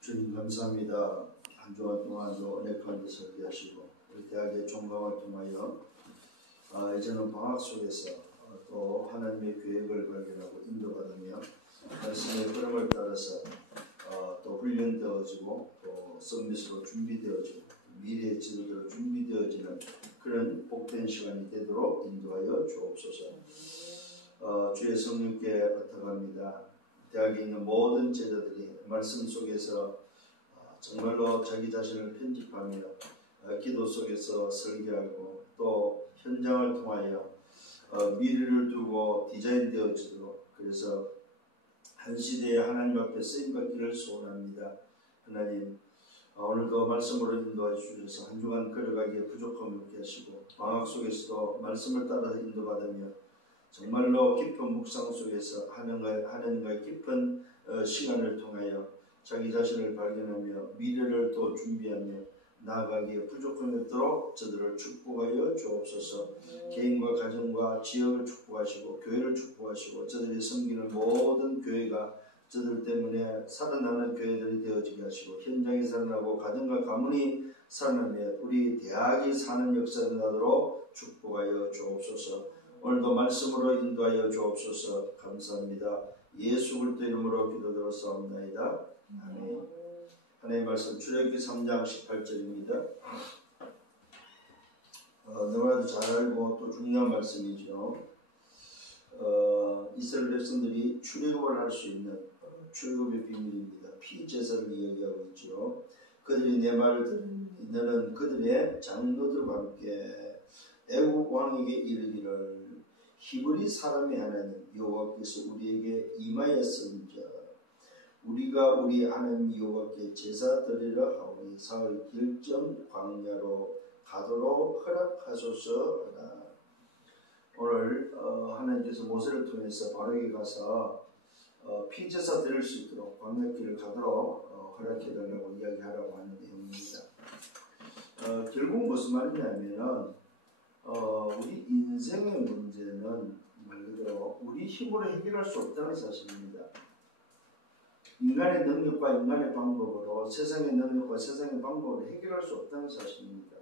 주님 감사합니다. 한 주간 동안도 은혜 가운데 설계 하시고 우리 대학의 종강을 통하여 이제는 방학 속에서 또 하나님의 계획을 발견하고 인도받으며 말씀의 흐름을 따라서 또 훈련되어지고 또 서밋으로 준비되어지고 미래의 지도자로 준비되어지는 그런 복된 시간이 되도록 인도하여 주옵소서. 주의 성령께 부탁합니다. 대학에 있는 모든 제자들이 말씀 속에서 정말로 자기 자신을 편집하며 기도 속에서 설계하고 또 현장을 통하여 미래를 두고 디자인되어지도록, 그래서 한 시대에 하나님 앞에 쓰임받기를 소원합니다. 하나님, 오늘도 말씀으로 인도해 주셔서 한 주간 걸어가기에 부족함을 없게 하시고 방학 속에서도 말씀을 따라 인도받으며 정말로 깊은 묵상 속에서 하나님과의 깊은 시간을 통하여 자기 자신을 발견하며 미래를 또 준비하며 나아가기에 부족함이 없도록 저들을 축복하여 주옵소서. 개인과 가정과 지역을 축복하시고 교회를 축복하시고 저들이 섬기는 모든 교회가 저들 때문에 살아나는 교회들이 되어지게 하시고 현장이 살아나고 가정과 가문이 살아나며 우리 대학이 사는 역사가 나도록 축복하여 주옵소서. 오늘도 말씀으로 인도하여 주옵소서. 감사합니다. 예수 그리스도 이름으로 기도드렸사옵나이다. 아멘. 하나님의 말씀 출애굽기 3장 18절입니다. 너무나도 잘 알고 또 중요한 말씀이죠. 이스라엘 백성들이 출애굽을 할 수 있는 출애굽의 비밀입니다. 피제사를 이야기하고 있죠. 그들이 내 말을 들으니 너는 그들의 장로들과 함께 애국 왕에게 이르기를 히브리 사람의 하나님 여호와께서 우리에게 임하였은즉 우리가 우리 하나님 여호와께 제사 드리러 하오니 사흘 길쯤 광야로 가도록 허락하소서 하라. 오늘 하나님께서 모세를 통해서 바로에게 가서 피제사 드릴 수 있도록 광야길을 가도록 허락해달라고 이야기하라고 하는 내용입니다. 결국 무슨 말이냐면은 우리 인생의 문제는 말 그대로 우리 힘으로 해결할 수 없다는 사실입니다. 인간의 능력과 인간의 방법으로 세상의 능력과 세상의 방법으로 해결할 수 없다는 사실입니다.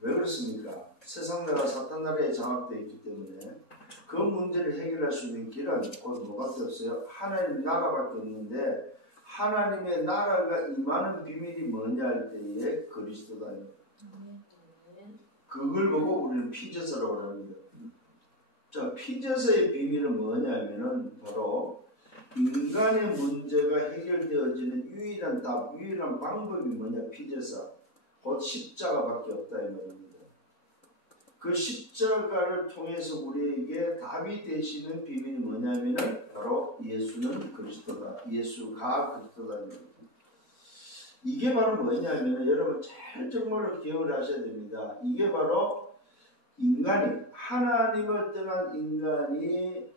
왜 그렇습니까? 세상 나라 사탄 나라에 장악되어 있기 때문에 그 문제를 해결할 수 있는 길은 곧 뭐밖에 없어요? 하나님 나라밖에 없는데 하나님의 나라가 임하는 비밀이 뭐냐 할 때에 그리스도다. 그걸 보고 우리는 피제사라고 합니다. 자, 피제사의 비밀은 뭐냐면은 바로 인간의 문제가 해결되어지는 유일한 답, 유일한 방법이 뭐냐? 피제사, 곧 십자가밖에 없다 이 말입니다. 그 십자가를 통해서 우리에게 답이 되시는 비밀이 뭐냐면은 바로 예수는 그리스도다. 예수가 그리스도다. 이게 바로 뭐냐면 여러분 잘 정말로 기억을 하셔야 됩니다. 이게 바로 인간이 하나님을 떠난 인간이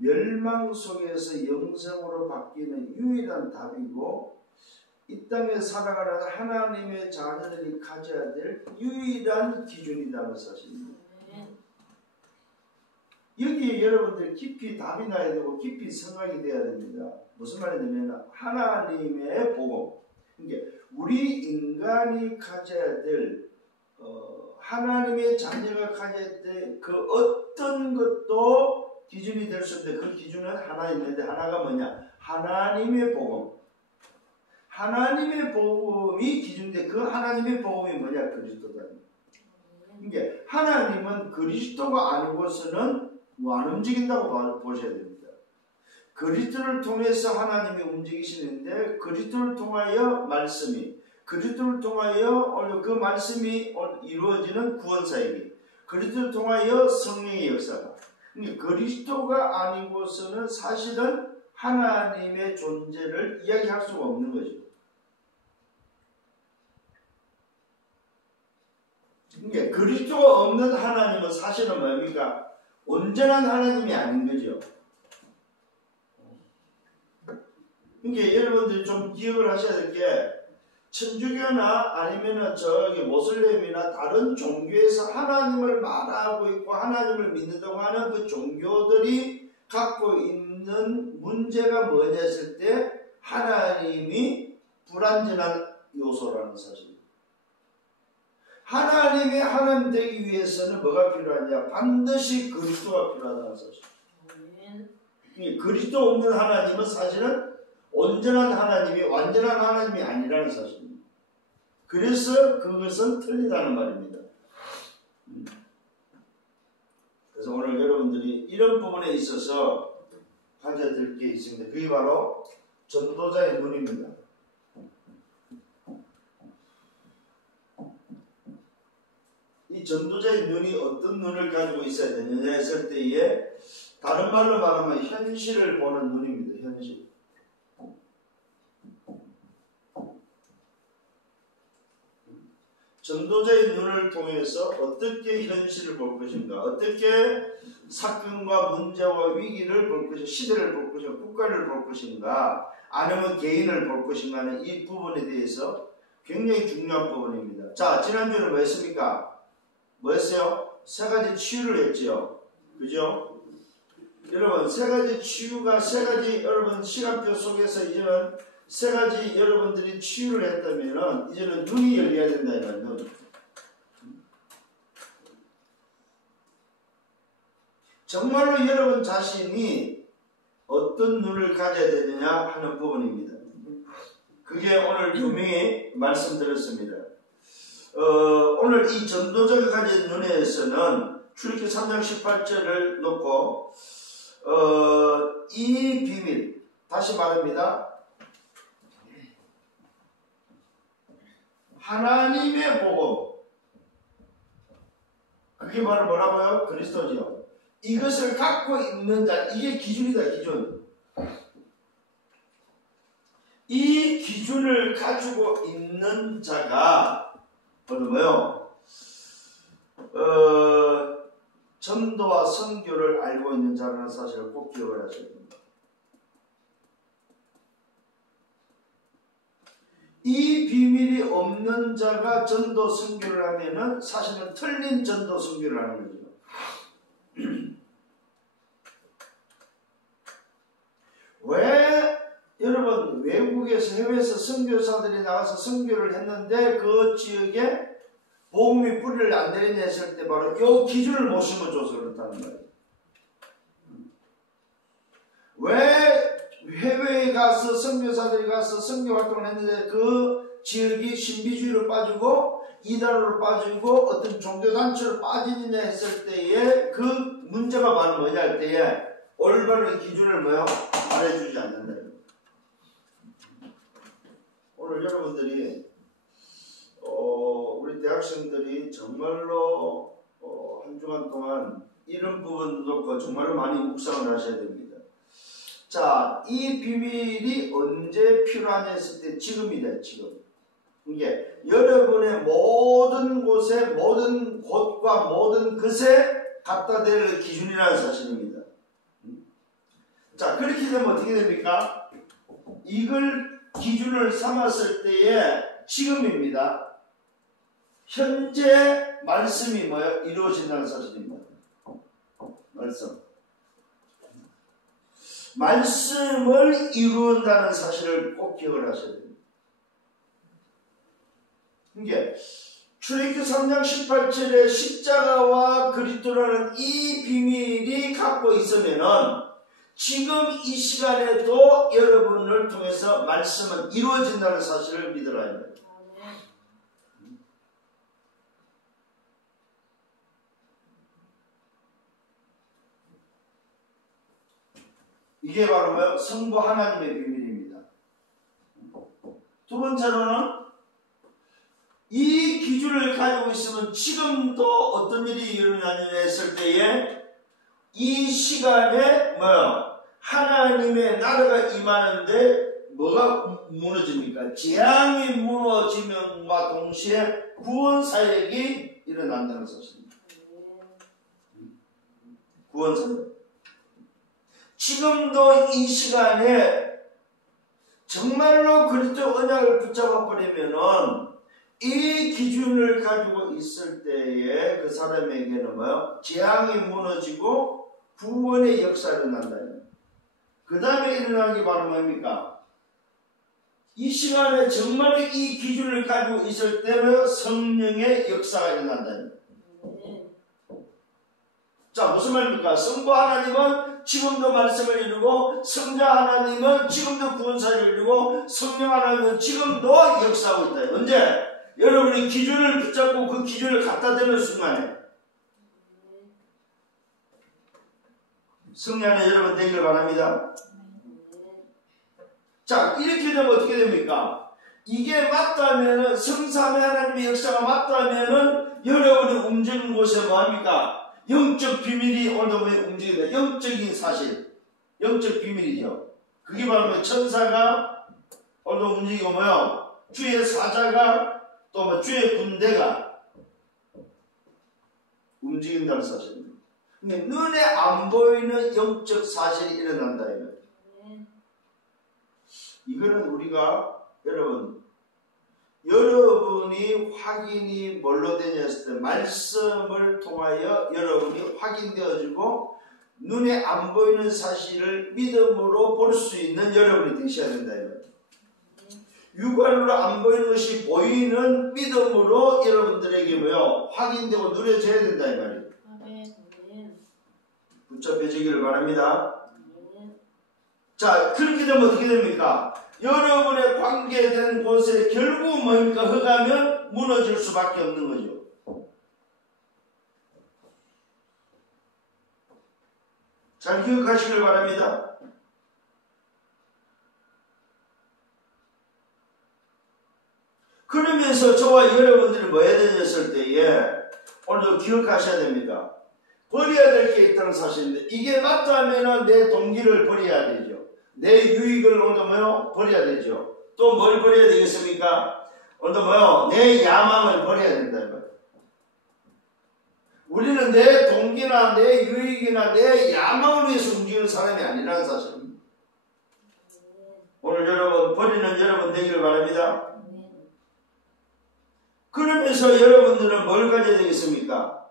멸망 속에서 영생으로 바뀌는 유일한 답이고 이 땅에 살아가는 하나님의 자녀들이 가져야 될 유일한 기준이라는 사실입니다. 여기에 여러분들 깊이 답이 나야 되고 깊이 생각이 돼야 됩니다. 무슨 말이냐면 하나님의 복음, 그러니까 우리 인간이 가져야 될 하나님의 자녀가 가져야 될 그 어떤 것도 기준이 될 수 있는데 그 기준은 하나 있는데 하나가 뭐냐? 하나님의 복음. 하나님의 복음이 기준인데 그 하나님의 복음이 뭐냐? 그리스도다. 그러니까 하나님은 그리스도가 아니고서는 안 움직인다고 보셔야 됩니다. 그리스도를 통해서 하나님이 움직이시는데 그리스도를 통하여 말씀이, 그리스도를 통하여 그 말씀이 이루어지는 구원사역이, 그리스도를 통하여 성령의 역사가. 그러니까 그리스도가 아니고서는 사실은 하나님의 존재를 이야기할 수가 없는 거죠. 그러니까 그리스도가 없는 하나님은 사실은 뭡니까? 온전한 하나님이 아닌 거죠. 그러니까 여러분들이 좀 기억을 하셔야 될 게 천주교나 아니면은 저기 모슬렘이나 다른 종교에서 하나님을 말하고 있고 하나님을 믿는다고 하는 그 종교들이 갖고 있는 문제가 뭐냐 했을 때 하나님이 되기 위해서는 뭐가 필요하냐? 반드시 그리스도가 필요하다는 사실. 그리스도 없는 하나님은 사실은 온전한 하나님이 완전한 하나님이 아니라는 사실입니다. 그래서 그것은 틀리다는 말입니다. 그래서 오늘 여러분들이 이런 부분에 있어서 가져야 될 게 있습니다. 그게 바로 전도자의 눈입니다. 이 전도자의 눈이 어떤 눈을 가지고 있어야 되느냐 했을 때에 다른 말로 말하면 현실을 보는 눈입니다. 현실. 전도자의 눈을 통해서 어떻게 현실을 볼 것인가, 어떻게 사건과 문제와 위기를 볼 것인가, 시대를 볼 것인가, 국가를 볼 것인가, 아니면 개인을 볼 것인가 하는 이 부분에 대해서 굉장히 중요한 부분입니다. 자, 지난주에는 뭐 했습니까? 뭐 했어요? 세 가지 치유를 했지요. 그죠? 여러분, 세 가지 치유가 세 가지 여러분 시간표 속에서 이제는 세 가지 여러분들이 치유를 했다면은 이제는 눈이 열려야 된다 이거예요. 눈. 정말로 여러분 자신이 어떤 눈을 가져야 되느냐 하는 부분입니다. 그게 오늘 분명히 말씀드렸습니다. 오늘 이 전도자가 가진 눈에서는 출애굽기 3장 18절을 놓고 이 비밀, 다시 말합니다. 하나님의 복음, 그게 바로 뭐라고요? 그리스도지요. 이것을 갖고 있는 자, 이게 기준이다, 기준. 이 기준을 가지고 있는 자가 뭐요? 전도와 선교를 알고 있는 자라는 사실을 꼭 기억을 하셔야 됩니다. 이 비밀이 없는 자가 전도 선교를 하면은 사실은 틀린 전도 선교를 하는 거죠. 왜 여러분 외국에서 해외에서 선교사들이 나가서 선교를 했는데 그 지역에 복음이 뿌리를 안 내리냐 했을 때 바로 이 기준을 못 심어줘서 그렇다는 거예요. 왜 해외에 가서 선교사들이 가서 선교 활동을 했는데 그 지역이 신비주의로 빠지고 이단으로 빠지고 어떤 종교단체로 빠지느냐 했을 때에 그 문제가 바로 뭐냐 할 때에 올바른 기준을 뭐요? 말해주지 않는다. 오늘 여러분들이 우리 대학생들이 정말로 한 주간 동안 이런 부분도 놓고 정말로 많이 묵상을 하셔야 됩니다. 자, 이 비밀이 언제 필요하냐 했을 때 지금이다, 지금. 이게 여러분의 모든 곳에, 모든 곳과 모든 것에 갖다 댈 기준이라는 사실입니다. 자, 그렇게 되면 어떻게 됩니까? 이걸 기준을 삼았을 때에 지금입니다. 현재 말씀이 뭐예요? 이루어진다는 사실입니다. 말씀을 이루는다는 사실을 꼭 기억을 하셔야 됩니다. 이게 출애굽기 3장 18절에 십자가와 그리스도라는 이 비밀이 갖고 있으면은 지금 이 시간에도 여러분을 통해서 말씀은 이루어진다는 사실을 믿으라 합니다. 이게 바로 뭐예요? 성부 하나님의 비밀입니다. 두 번째로는 이 기준을 가지고 있으면 지금도 어떤 일이 일어나냐 했을 때에 이 시간에 뭐요? 하나님의 나라가 임하는데 뭐가 무너집니까? 재앙이 무너지면과 동시에 구원 사역이 일어난다는 사실입니다. 구원 사역. 지금도 이 시간에 정말로 그리스도 언약을 붙잡아 버리면은 이 기준을 가지고 있을 때에 그 사람에게는 뭐요? 재앙이 무너지고 구원의 역사가 일어난다. 그 다음에 일어나는 게 바로 뭡니까? 이 시간에 정말로 이 기준을 가지고 있을 때는 성령의 역사가 일어난다. 자, 무슨 말입니까? 성부 하나님은 지금도 말씀을 이루고, 성자 하나님은 지금도 구원사를 이루고, 성령 하나님은 지금도 역사하고 있다. 언제? 여러분이 기준을 붙잡고 그 기준을 갖다 대는 순간에 승리 안에 여러분 되기를 바랍니다. 자, 이렇게 되면 어떻게 됩니까? 이게 맞다면은, 성삼의 하나님의 역사가 맞다면은 여러분이 움직이는 곳에 뭐합니까? 영적 비밀이 오늘도 움직인다. 영적인 사실, 영적 비밀이죠. 그게 바로 천사가 오늘도 움직이고 뭐요? 주의 사자가 또 뭐 주의 군대가 움직인다는 사실입니다. 근데 눈에 안 보이는 영적 사실이 일어난다 이거예요. 이거는 우리가 여러분이 확인이 뭘로 되냐 했을 때 말씀을 통하여 여러분이 확인되어지고 눈에 안 보이는 사실을 믿음으로 볼 수 있는 여러분이 되셔야 된다 이거예요. 육안으로 안 보이는 것이 보이는 믿음으로 여러분들에게 뭐요? 확인되고 누려져야 된다 이 말이에요. 붙잡혀지기를 바랍니다. 자, 그렇게 되면 어떻게 됩니까? 여러분의 관계된 곳에 결국 뭡니까? 흑하면 무너질 수밖에 없는 거죠. 잘 기억하시길 바랍니다. 그러면서 저와 여러분들이 뭐 해야 되었을 때에 오늘도 기억하셔야 됩니다. 버려야 될 게 있다는 사실인데 이게 맞다면 내 동기를 버려야 되죠. 내 유익을 오늘도 뭐요? 버려야 되죠. 또 뭘 버려야 되겠습니까? 오늘도 뭐요? 내 야망을 버려야 된다. 우리는 내 동기나 내 유익이나 내 야망을 위해서 움직이는 사람이 아니라는 사실입니다. 오늘 여러분 버리는 여러분 되기를 바랍니다. 그러면서 여러분들은 뭘 가져야 되겠습니까?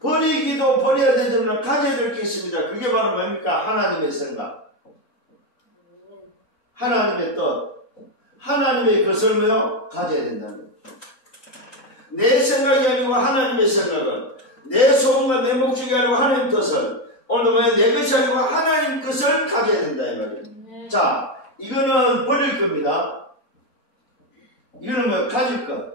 버리기도 버려야 되지만 가져야 될 게 있습니다. 그게 바로 뭡니까? 하나님의 생각, 하나님의 뜻, 하나님의 것을 뭐요? 가져야 된다는 거예요. 내 생각이 아니고 하나님의 생각은, 내 소원과 내 목적이 아니고 하나님 뜻을, 오늘 뭐야? 내 것이 아니고 하나님 것을 가져야 된다 이 말이에요. 자, 이거는 버릴 겁니다. 이거는 뭐 가질 것.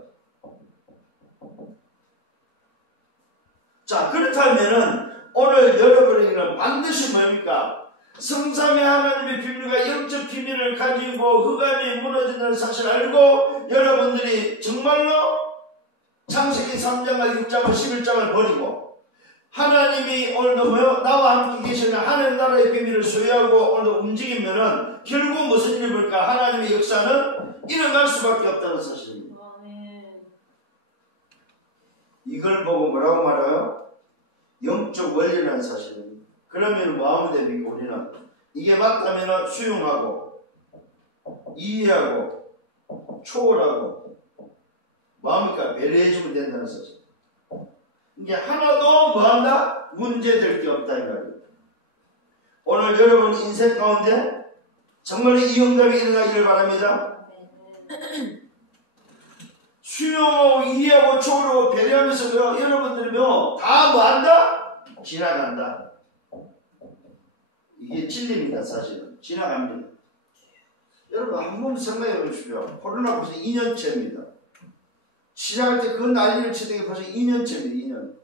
자, 그렇다면은 오늘 여러분에게는 반드시 뭡니까? 성삼의 하나님의 비밀과 영적 비밀을 가지고 흑암이 무너진다는 사실을 알고 여러분들이 정말로 창세기 3장과 6장과 11장을 버리고 하나님이 오늘도 뭐요? 나와 함께 계시는 하나님 나라의 비밀을 소유하고 오늘도 움직이면은 결국 무슨 일이 볼까? 하나님의 역사는 일어날 수밖에 없다는 사실입니다. 이걸 보고 뭐라고 말해요? 영적 원리라는 사실입니다. 그러면 뭐 하면 됩니까? 우리는 이게 맞다면 수용하고 이해하고 초월하고 뭐합니까? 배려해주면 된다는 사실. 이게 하나도 뭐한다? 문제될 게 없다 이 말이에요. 오늘 여러분 인생 가운데 정말 이 응답이 일어나기를 바랍니다. 수용하고 이해하고 초월하고 배려하면서 여러분들이면 다 뭐한다? 지나간다. 이게 진리입니다. 사실은 지나갑니다. 여러분 한번 생각해 보십시오. 코로나 벌써 2년째입니다. 시작할 때 그 난리를 치던 게 벌써 2년째입니다.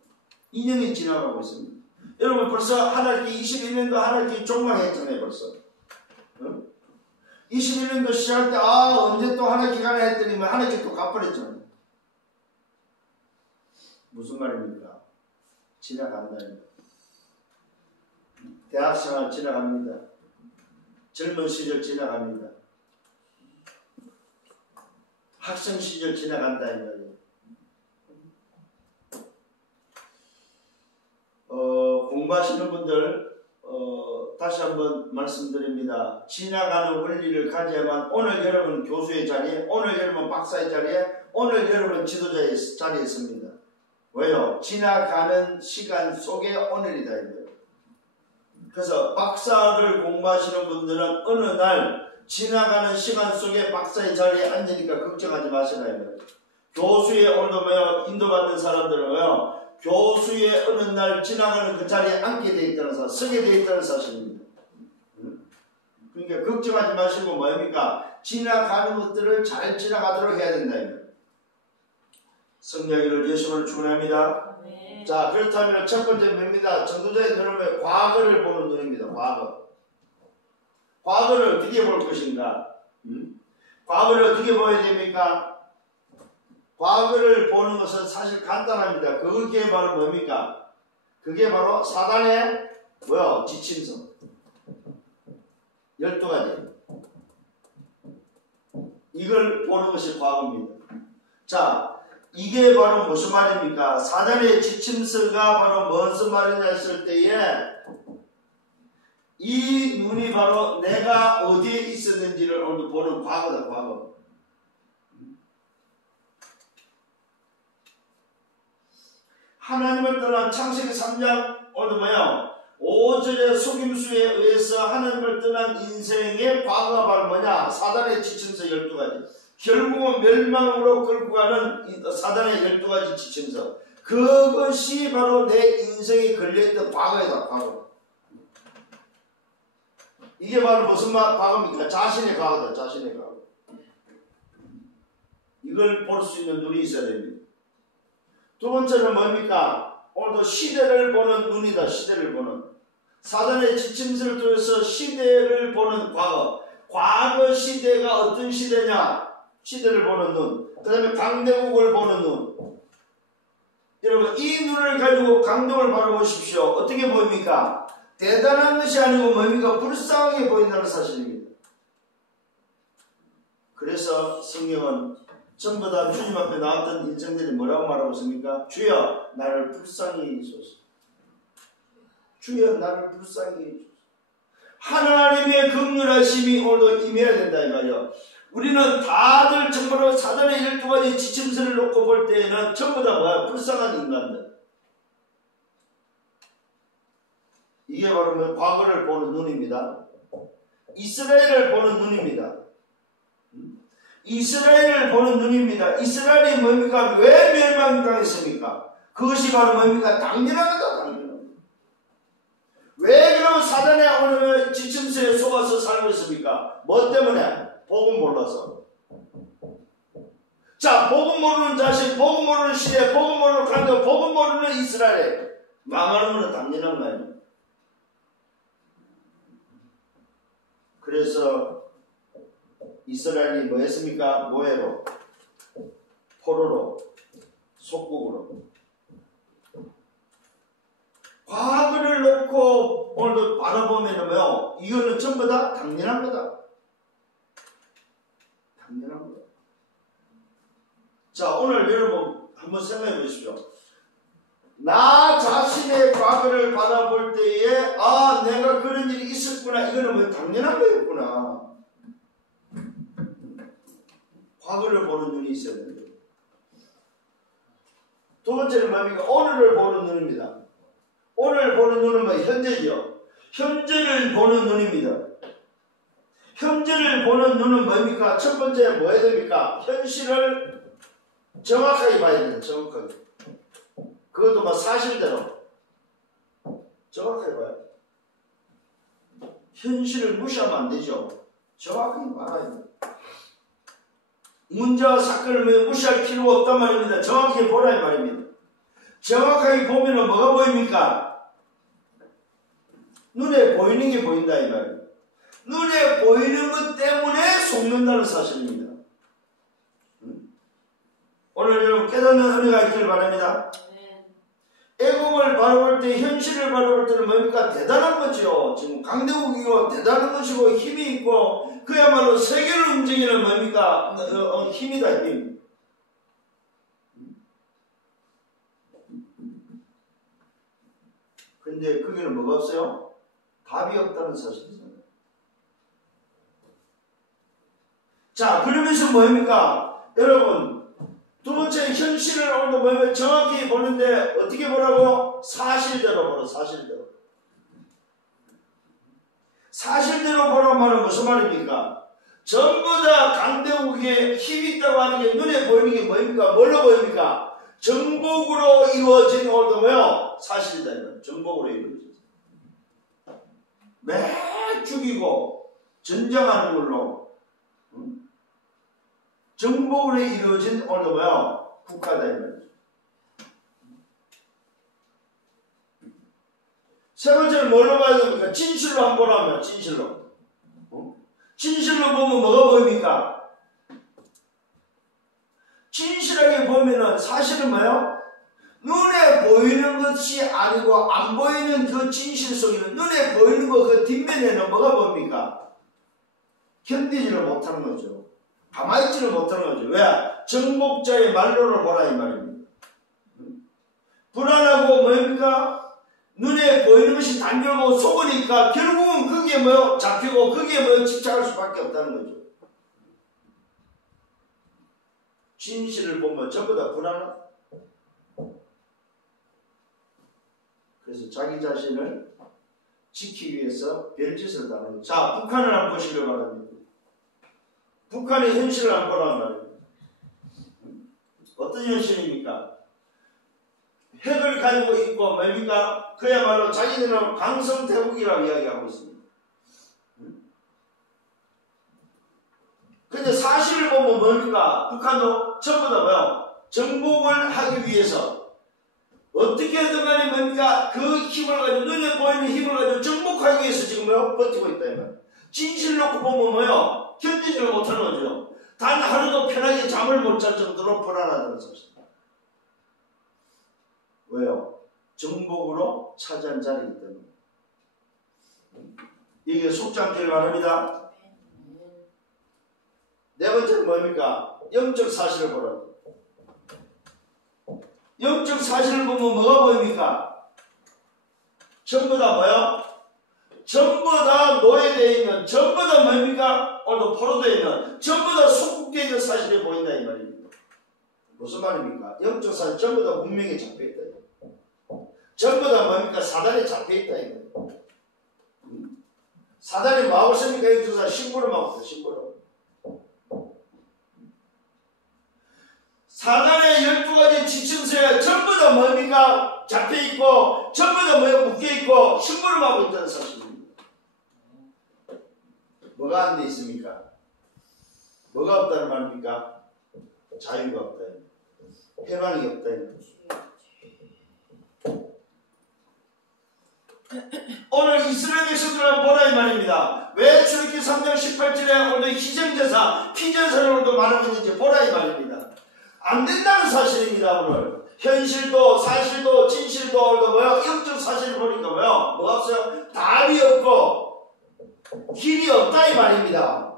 2년이 지나가고 있습니다. 여러분 벌써 한 학기 21년도 한 학기 종강했잖아요. 벌써 21년도 시작할 때 언제 또 한 학기 가나 했더니 뭐 한 학기 또 가버렸잖아요. 무슨 말입니까? 지나간다. 대학생활 지나갑니다. 젊은 시절 지나갑니다. 학생 시절 지나간다 이 말이에요. 공부하시는 분들 다시 한번 말씀드립니다. 지나가는 원리를 가져야만 오늘 여러분 교수의 자리에, 오늘 여러분 박사의 자리에, 오늘 여러분 지도자의 자리에 있습니다. 왜요? 지나가는 시간 속에 오늘이다 이거예요. 그래서 박사를 공부하시는 분들은 어느 날 지나가는 시간 속에 박사의 자리에 앉으니까 걱정하지 마시라 이거예요. 교수의 오늘도 인도받는 사람들은 교수의 어느 날 지나가는 그 자리에 앉게 되어 있다는 사실, 서게 되어 있다는 사실입니다. 그러니까 걱정하지 마시고 뭡니까? 지나가는 것들을 잘 지나가도록 해야 된다. 성령이를 예수를 축원합니다. 네. 자, 그렇다면 첫 번째 뭡니다? 전도자의 눈은 과거를 보는 눈입니다. 과거를 어떻게 볼 것인가? 과거를 어떻게 보아야 됩니까? 과거를 보는 것은 사실 간단합니다. 그게 바로 뭡니까? 그게 바로 사단의 지침서 12가지. 이걸 보는 것이 과거입니다. 자, 이게 바로 무슨 말입니까? 사단의 지침서가 바로 무슨 말이냐 했을 때에 이 눈이 바로 내가 어디에 있었는지를 오늘 보는 과거다. 과거. 하나님을 떠난 창세기 3장 오늘 뭐야? 5절의 속임수에 의해서 하나님을 떠난 인생의 과거가 바로 뭐냐? 사단의 지침서 12가지. 결국은 멸망으로 끌고 가는 사단의 12가지 지침서. 그것이 바로 내 인생에 걸려있던 과거이다. 과거. 이게 바로 무슨 과거입니까? 자신의 과거다. 자신의 과거. 이걸 볼 수 있는 눈이 있어야 됩니다. 두 번째는 뭡니까? 오늘도 시대를 보는 눈이다. 시대를 보는. 사단의 지침서를 통해서 시대를 보는 과거. 과거 시대가 어떤 시대냐? 시대를 보는 눈. 그 다음에 강대국을 보는 눈. 여러분, 이 눈을 가지고 강동을 바라보십시오. 어떻게 보입니까? 대단한 것이 아니고 뭡니까? 불쌍하게 보인다는 사실입니다. 그래서 성경은 전부 다 주님 앞에 나왔던 인생들이 뭐라고 말하고 있습니까? 주여 나를 불쌍히 해주소서. 주여 나를 불쌍히 해주소서. 하나님의 긍휼하심이 오늘도 임해야 된다 이 말이요. 우리는 다들 정말로 사단의 12가지 지침서를 놓고 볼 때에는 전부 다 뭐야? 불쌍한 인간들. 이게 바로 과거를 보는 눈입니다. 이스라엘을 보는 눈입니다. 이스라엘을 보는 눈입니다. 이스라엘이 뭡니까? 왜 멸망당했습니까? 그것이 바로 뭡니까? 당연합니다. 당연합니다. 왜 그럼 사단의 오늘 지침서에 속아서 살고 있습니까? 뭐 때문에? 복음 몰라서. 자, 복음 모르는 자식, 복음 모르는 시대, 복음 모르는 강도, 복음 모르는 이스라엘 망하는 것은 당연한 거 아닙니까? 그래서 이스라엘이 뭐 했습니까? 노예로, 포로로, 속국으로. 과거를 놓고 오늘도 바라보면요, 이거는 전부 다 당연한 거다. 당연한 거다. 자, 오늘 여러분 한번 생각해 보십시오. 나 자신의 과거를 바라볼 때에 아, 내가 그런 일이 있었구나. 이거는 뭐 당연한 거였구나. 과거를 보는 눈이 있어야 됩니다. 두 번째는 뭡니까? 오늘을 보는 눈입니다. 오늘 보는 눈은 뭐 현재죠. 현재를 보는 눈입니다. 현재를 보는 눈은 뭡니까? 첫 번째 뭐 해야 됩니까? 현실을 정확하게 봐야 됩니다. 정확하게. 그것도 뭐 사실대로 정확하게 봐야 돼요. 현실을 무시하면 안 되죠. 정확하게 봐야 됩니다. 문제와 사건을 무시할 필요가 없단 말입니다. 정확하게 보라 이 말입니다. 정확하게 보면 뭐가 보입니까? 눈에 보이는 게 보인다 이 말이에요. 눈에 보이는 것 때문에 속는다는 사실입니다. 오늘 여러분 깨닫는 은혜가 있기를 바랍니다. 애국을 바라볼 때, 현실을 바라볼 때는 뭡니까? 대단한 거죠. 지금 강대국이고 대단한 것이고 힘이 있고 그야말로 세계를 움직이는 뭡니까? 힘이다, 힘. 근데 거기는 뭐가 없어요? 답이 없다는 사실이잖아요. 자, 그러면서 뭡니까? 여러분, 두 번째 현실을 오늘도 뭐냐면 정확히 보는데 어떻게 보라고? 사실대로 보라. 사실대로. 사실대로 보란 말은 무슨 말입니까? 전부 다 강대국에 힘이 있다고 하는 게 눈에 보이는 게 뭐입니까? 뭘로 보입니까? 정복으로 이루어진 오늘도 뭐요? 사실이다. 정복으로 이루어진. 매 죽이고 전쟁하는 걸로 정복으로 이루어진 오늘도 뭐요? 국가다. 세 번째는 뭘로 봐야 됩니까? 진실로 한번 보라면 진실로. 진실로 보면 뭐가 보입니까? 진실하게 보면은 사실은 뭐예요? 눈에 보이는 것이 아니고 안 보이는 그 진실 속에는 눈에 보이는 거 그 뒷면에는 뭐가 보입니까? 견디지를 못하는 거죠. 가만히 있지를 못하는 거죠. 왜? 정복자의 말로를 보라 이 말입니다. 불안하고 뭡니까? 눈에 보이는 것이 단결하고 속으니까 결국은 그게 뭐요? 잡히고 그게 뭐요? 집착할 수밖에 없다는 거죠. 진실을 보면 전부 다 불안하다. 그래서 자기 자신을 지키기 위해서 별짓을 다 하는 거죠. 자, 북한을 한번 보시려고 합니다. 북한의 현실을 한번 보라는 말입니다. 어떤 현실입니까? 핵을 가지고 있고 뭡니까? 그야말로 자기들은 강성태국이라고 이야기하고 있습니다. 근데 사실을 보면 뭡니까? 북한도 전부 다 뭐요? 정복을 하기 위해서 어떻게든 간에 뭡니까? 그 힘을 가지고 눈에 보이는 힘을 가지고 정복하기 위해서 지금 뭐요? 버티고 있다 이 말. 진실 놓고 보면 뭐요? 견디지를 못하는 거죠. 단 하루도 편하게 잠을 못 잘 정도로 불안하다는 사실. 왜요? 정복으로 차지한 자리이기 때문에. 이게 속지 않기를 바랍니다. 네 번째는 뭡니까? 영적 사실을 보라. 영적 사실을 보면 뭐가 보입니까? 전부 다 뭐요? 전부 다 노예되어 있는, 전부 다 뭡니까? 오늘도 포로되어 있는, 전부 다 속국되어 있는 사실이 보인다 이 말입니다. 무슨 말입니까? 영적 사실 전부 다 운명에 잡혀있다. 전부 다 뭡니까? 사단에 잡혀있다 이거예요. 사단이 뭐하고 있습니까? 여기서 심부름 하고 있어요. 심부름. 사단의 12가지 지침서에 전부 다 뭡니까? 잡혀있고 전부 다 뭐에 묶여있고 심부름 하고 있다는 사실입니다. 뭐가 안 돼 있습니까? 뭐가 없다는 말입니까? 자유가 없다. 해방이 없다. 오늘 이스라엘 백성들을 보라 이 말입니다. 왜 출애굽기 3장 18절에 오늘 희생제사, 피제사를 오늘도 말하고 있는지 보라 이 말입니다. 안 된다는 사실입니다. 오늘 현실도 사실도 진실도 오늘도 뭐요? 영적 사실을 보니까 뭐요? 뭐가 없어요? 답이 없고 길이 없다 이 말입니다.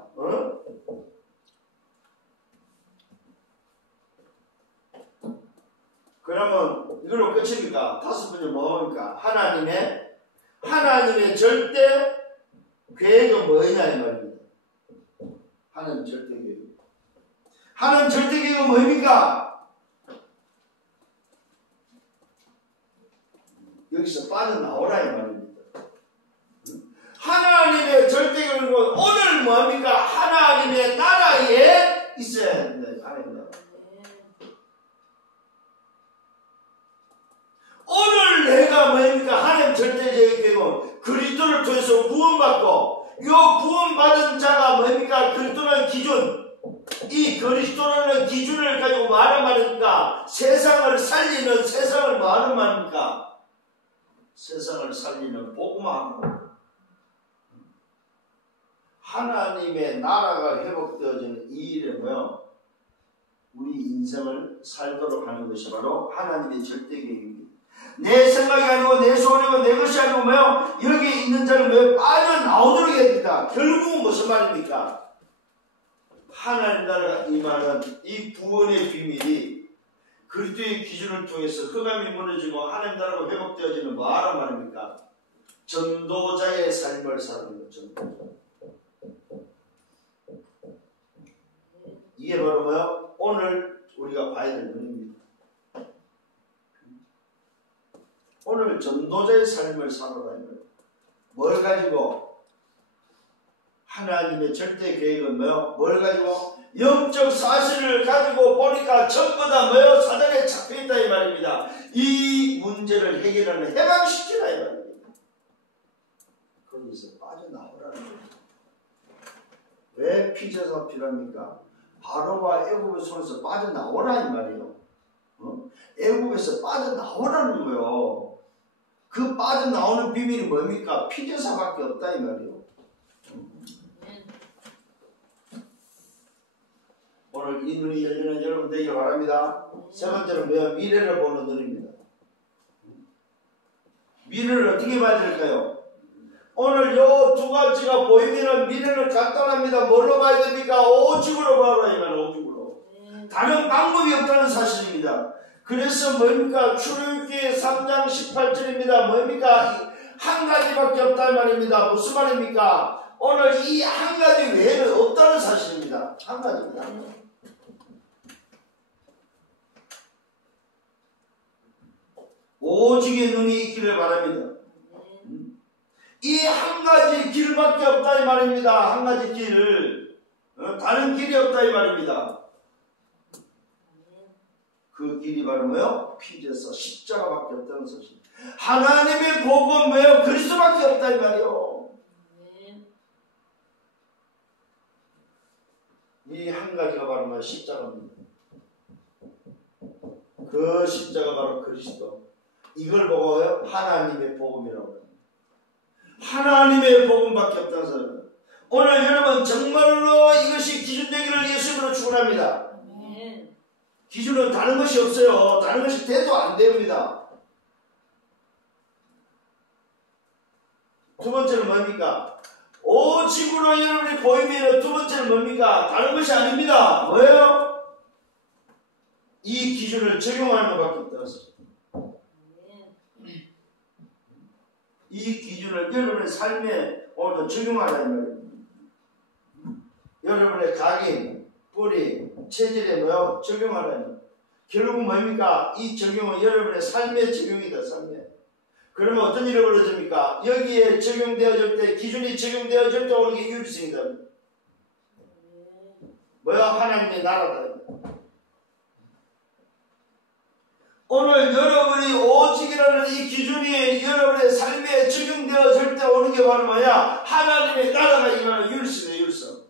그러면 이걸로 끝입니까? 다섯 번째 뭐입니까? 하나님의 절대 계획은 뭐냐 이 말입니다. 하나님 절대 계획. 하나님 절대 계획은 뭡니까? 여기서 빠져나오라 이 말입니다. 하나님의 절대 계획은 오늘 뭡니까? 하나님의 나라에 있어야 된다. 오늘 내가 뭡니까? 하나님 절대적인 계획은 그리스도를 통해서 구원받고 이 구원받은 자가 뭡니까? 그리스도라는 기준, 이 그리스도라는 기준을 가지고 말하는 말입니까? 세상을 뭐하는 말입니까? 세상을 살리는 복음화. 하나님의 나라가 회복되어지는 이 일에 뭐요? 우리 인생을 살도록 하는 것이 바로 하나님의 절대 계획입니다. 내 생각이 아니고 내 소원이고 내 것이 아니고 뭐요? 여기 있는 자는 왜 빠져나오도록 해야 됩니다. 결국은 무슨 말입니까? 하나님 나라가 임하는 이 구원의 비밀이 그리스도의 기준을 통해서 흑암이 무너지고 하나님 나라가 회복되어지는 뭐하란 말입니까? 전도자의 삶을 사는 거죠. 이게 바로 뭐요? 오늘 우리가 봐야 될 문제입니다. 오늘 전도자의 삶을 살아라. 뭘 가지고? 하나님의 절대 계획은 뭐요? 뭘 가지고? 영적 사실을 가지고 보니까 전부 다 뭐요? 사단에 잡혀있다 이 말입니다. 이 문제를 해결하는 해방시키라 이 말입니다. 거기서 빠져나오라는 거예요. 왜 피제사가 필요합니까? 바로와 애굽의 손에서 빠져나오라 이 말이에요. 애굽에서 빠져나오라는 거예요. 그 빠져나오는 비밀이 뭡니까? 피제사밖에 없다 이 말이에요. 오늘 이 눈이 열리는 여러분 되기를 바랍니다. 세 번째는 뭐야? 미래를 보는 눈입니다. 미래를 어떻게 봐야 될까요? 오늘 요 두 가지가 보이면 미래는 간단합니다. 뭘로 봐야 됩니까? 오직으로 봐라 이 말이에요. 오직으로. 다른 방법이 없다는 사실입니다. 그래서 뭡니까? 출애굽기 3장 18절입니다. 뭡니까? 한 가지밖에 없다 말입니다. 무슨 말입니까? 오늘 이 한 가지 외에는 없다는 사실입니다. 한 가지입니다. 오직의 눈이 있기를 바랍니다. 이 한 가지 길밖에 없다 이 말입니다. 한 가지 길. 다른 길이 없다 이 말입니다. 그 길이 바로 뭐요? 피제사 십자가밖에 없다는 사실. 하나님의 복은 뭐요? 그리스도밖에 없다 이 말이요. 이 한 가지가 바로 뭐요? 십자가입니다. 그 십자가 바로 그리스도. 이걸 보고요? 하나님의 복음이라고 합니다. 하나님의 복음밖에 없다는 사람. 오늘 여러분 정말로 이것이 기준 되기를 예수님으로 축원합니다. 기준은 다른 것이 없어요. 다른 것이 돼도 안 됩니다. 두 번째는 뭡니까? 오직으로 여러분이 보이면 두 번째는 뭡니까? 다른 것이 아닙니다. 뭐예요? 이 기준을 적용하는 것밖에 없다는 사람. 이 기준을 여러분의 삶에 오늘도 적용하라는 거예요. 여러분의 각인, 뿌리, 체질에 뭐요? 적용하라는 거예요. 결국 뭡니까? 이 적용은 여러분의 삶의 적용이다. 삶에. 그러면 어떤 일이 벌어집니까? 여기에 적용되어질 때, 기준이 적용되어질 때 오는 게 유일성이다. 뭐야? 하나님의 나라다. 오늘 여러분이 오직이라는 이 기준이 여러분의 삶에 적용되어질 때 오는 게 바로 뭐야? 하나님의 나라가 임하는 율성이에요. 율성.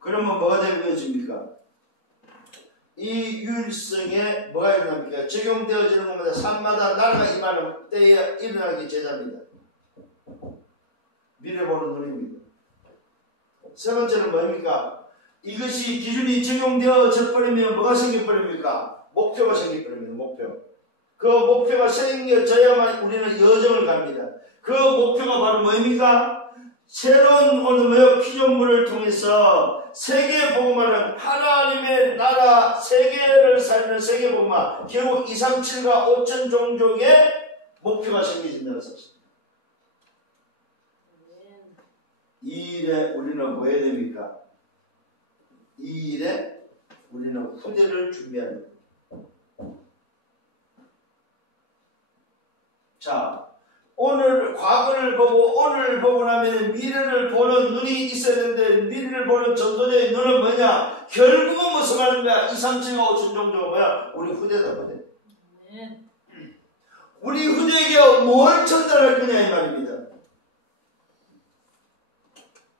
그러면 뭐가 되어집니까? 이 율성에 뭐가 일어납니까? 적용되어지는 것마다 삶마다 나라가 임하는 때에 일어나기 제자입니다. 미래 보는 눈입니다. 세 번째는 뭡니까? 이것이 기준이 적용되어져 버리면 뭐가 생겨버립니까? 목표가 생겨버립니다. 목표. 그 목표가 생겨져야만 우리는 여정을 갑니다. 그 목표가 바로 뭡니까? 새로운 오늘 피조물을 통해서 세계복음화는 하나님의 나라 세계를 살리는 세계복음화, 결국 237과 5천 종족의 목표가 생겨진다는 사실. 이 일에 우리는 뭐 해야 됩니까? 이 일에 우리는 후대를 준비합니다. 자, 오늘 과거를 보고 오늘을 보고 나면 미래를 보는 눈이 있어야 되는데 미래를 보는 전도자의 눈은 뭐냐? 결국은 무슨 말입니까? 2, 3, 7, 5, 5천 종족은 뭐야? 우리 후대다, 후대. 우리 후대에게 뭘 전달할 거냐 이 말입니다.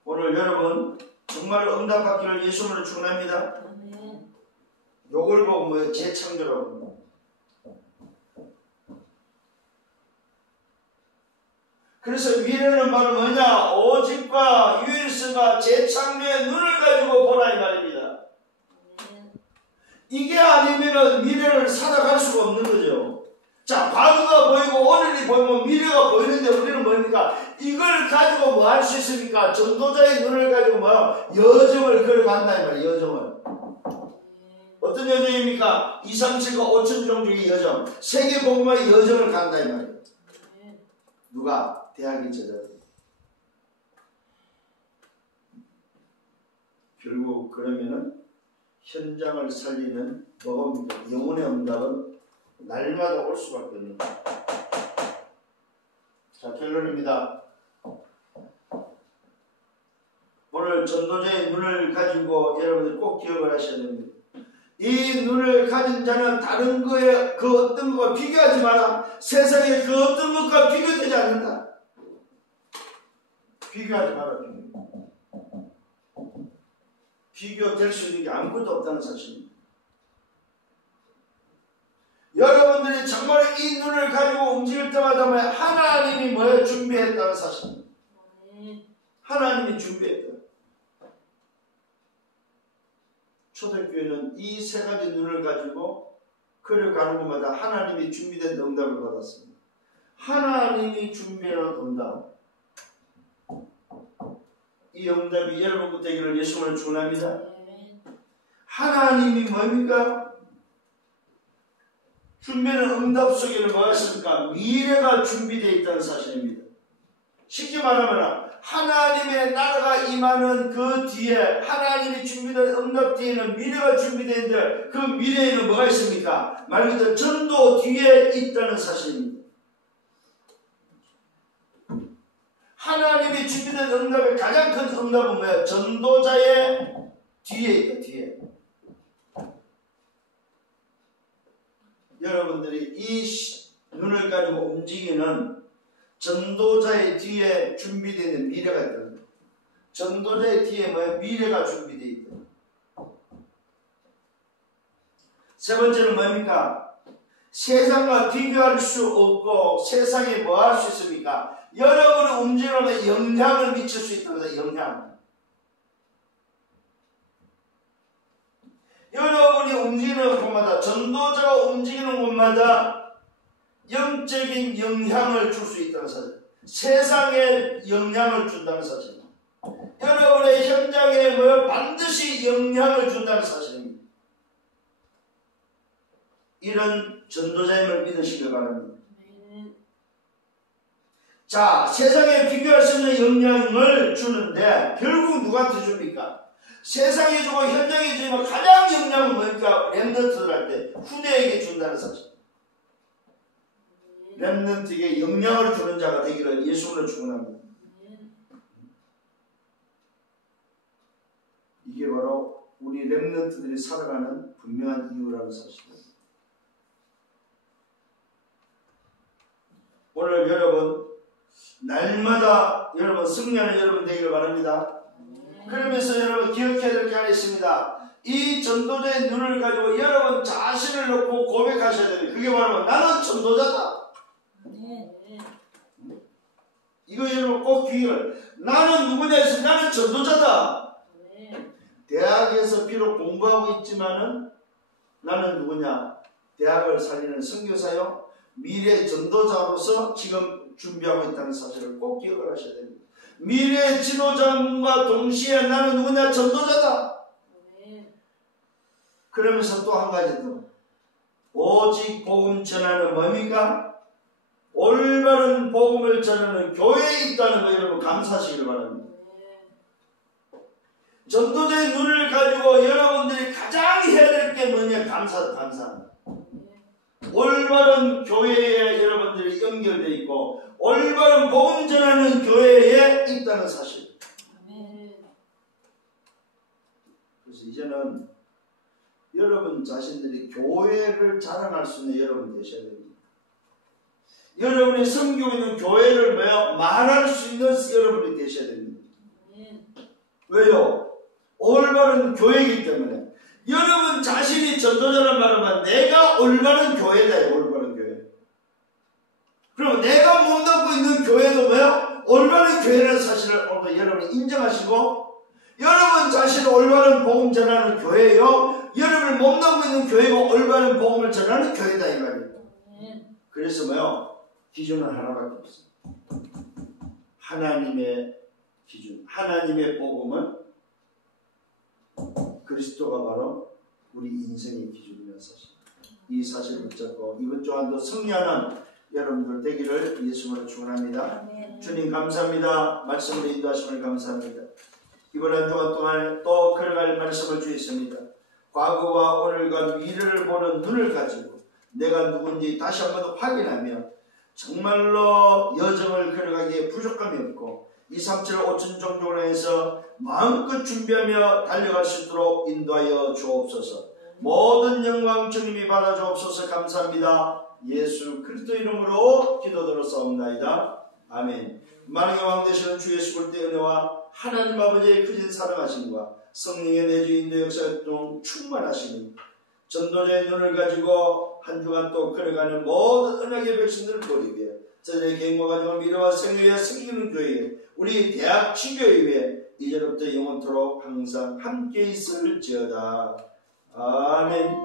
오늘 여러분 정말로 응답받기를 예수님으로 축원합니다. 요걸 보고 뭐예요? 재창조라고 합니다. 그래서 미래는 바로 뭐냐? 오직과 유일성과 재창조의 눈을 가지고 보라 이 말입니다. 이게 아니면 미래를 살아갈 수가 없는 거죠. 자, 과거가 보이고 오늘이 보이면 미래가 보이는데 우리는 뭡니까? 이걸 가지고 뭐 할 수 있습니까? 전도자의 눈을 가지고 뭐야? 여정을 걸어간다 이 말이에요. 여정을. 어떤 여정입니까? 2, 3, 7과 5천 종족의 여정. 세계복음화의 여정을 간다 이 말이에요. 누가? 대학의 제자들. 결국 그러면은 현장을 살리는 뭐가 영혼의 응답은 날마다 올 수밖에 없는 거예요. 자, 결론입니다. 오늘 전도자의 눈을 가지고 여러분들 꼭 기억을 하셔야 됩니다. 이 눈을 가진 자는 다른 거에 그 어떤 것과 비교하지 마라. 세상에 그 어떤 것과 비교되지 않는다. 비교하지 마라. 비교될 수 있는 게 아무것도 없다는 사실입니다. 여러분들이 정말 이 눈을 가지고 움직일 때마다 하나님이 뭘 준비했다는 사실입니다. 하나님이 준비했다. 초대교회는 이 세 가지 눈을 가지고 걸어가는 곳마다 하나님이 준비된 응답을 받았습니다. 하나님이 준비한 응답. 이 응답이 여러분께 되기를 예수님을 축원합니다. 하나님이 뭡니까? 준비하는 응답 속에는 뭐가 있습니까? 미래가 준비되어 있다는 사실입니다. 쉽게 말하면 하나님의 나라가 임하는 그 뒤에 하나님이 준비된 응답 뒤에는 미래가 준비되어 있는데 그 미래에는 뭐가 있습니까? 말 그대로 전도 뒤에 있다는 사실입니다. 하나님이 준비된 응답의 가장 큰 응답은 뭐예요? 전도자의 뒤에 있다. 뒤에. 여러분들이 이 눈을 가지고 움직이는 전도자의 뒤에 준비되어 있는 미래가 있다. 전도자의 뒤에 뭐예요? 미래가 준비되어 있다. 세 번째는 뭡니까? 세상과 비교할 수 없고 세상에 뭐 할 수 있습니까? 여러분의 움직임에 영향을 미칠 수 있다는 영향. 여러분이 움직이는 곳마다 전도자가 움직이는 곳마다 영적인 영향을 줄 수 있다는 사실. 세상에 영향을 준다는 사실. 여러분의 현장에 반드시 영향을 준다는 사실입니다. 이런 전도자임을 믿으시길 바랍니다. 자, 세상에 비교할 수 있는 영향을 주는데 결국 누구한테 줍니까? 세상에 주고 현장에 주면 가장 영향은 뭡니까? 렘넌트들 할 때 후대에게 준다는 사실. 렘넌트에게 영향을 주는 자가 되기를 예수님을 축원합니다. 이게 바로 우리 렘넌트들이 살아가는 분명한 이유라는 사실입니다. 오늘 여러분 날마다 여러분 승리하는 여러분 되기를 바랍니다. 그러면서 여러분 기억해야 될 게 하나 있습니다. 이 전도자의 눈을 가지고 여러분 자신을 놓고 고백하셔야 됩니다. 그게 바로 나는 전도자다. 이거 여러분 꼭 기억을. 나는 누구냐 해서 나는 전도자다. 대학에서 비록 공부하고 있지만은 나는 누구냐? 대학을 살리는 선교사요. 미래 전도자로서 지금 준비하고 있다는 사실을 꼭 기억을 하셔야 됩니다. 미래 지도자과 동시에 나는 누구냐? 전도자다. 그러면서 또 한 가지 더. 오직 복음 전하는 뭡니까? 올바른 복음을 전하는 교회에 있다는 거 여러분 감사하시길 바랍니다. 전도자의 눈을 가지고 여러분들이 가장 해야 될 게 뭐냐? 감사합니다. 올바른 교회에 여러분들이 연결되어 있고 올바른 복음 전하는 교회에 있다는 사실. 그래서 이제는 여러분 자신들이 교회를 자랑할 수 있는 여러분 되셔야 됩니다. 여러분이 섬기고 있는 교회를 말할 수 있는 여러분이 되셔야 됩니다. 왜요? 올바른 교회이기 때문에. 여러분 자신이 전도자란 말은 내가 올바른 교회다. 올바른 교회. 그럼 내가 몸담고 있는 교회도 올바른 교회라는 사실을 오늘 여러분이 인정하시고 여러분 자신이 올바른 복음 전하는 교회요. 여러분이 몸담고 있는 교회가 올바른 복음을 전하는 교회다 이 말이에요. 그래서 기준은 하나밖에 없습니다. 하나님의 기준. 하나님의 복음은 그리스도가 바로 우리 인생의 기준이라는 사실. 이 사실을 붙잡고 이번 주 한도 승리하는 여러분들 되기를 예수님으로 축원합니다. 주님 감사합니다. 말씀으로 인도하심을 감사합니다. 이번 한 주간 동안 또 걸어갈 말씀을 주셨습니다. 과거와 오늘과 미래를 보는 눈을 가지고 내가 누군지 다시 한번 확인하며 정말로 여정을 걸어가기에 부족함이 없고 237 5천 종족을 향해서 마음껏 준비하며 달려갈 수 있도록 인도하여 주옵소서. 모든 영광 주님이 받아 주옵소서. 감사합니다. 예수 그리스도 이름으로 기도드렸사옵나이다. 아멘. 만왕의 왕 되시는 주 예수 그리스도의 은혜와 하나님 아버지의 크신 사랑하심과 성령의 내주 인도 역사 중 충만하시니 전도자의 눈을 가지고 한 주간 또 걸어가는 모든 언약의 백성들을 보리 위해 저들의 개인과 가정을 미래와 생애에 생기는 교회에 우리 대학 친교회 위해 이제부터 영원토록 항상 함께 있을지어다. 아멘.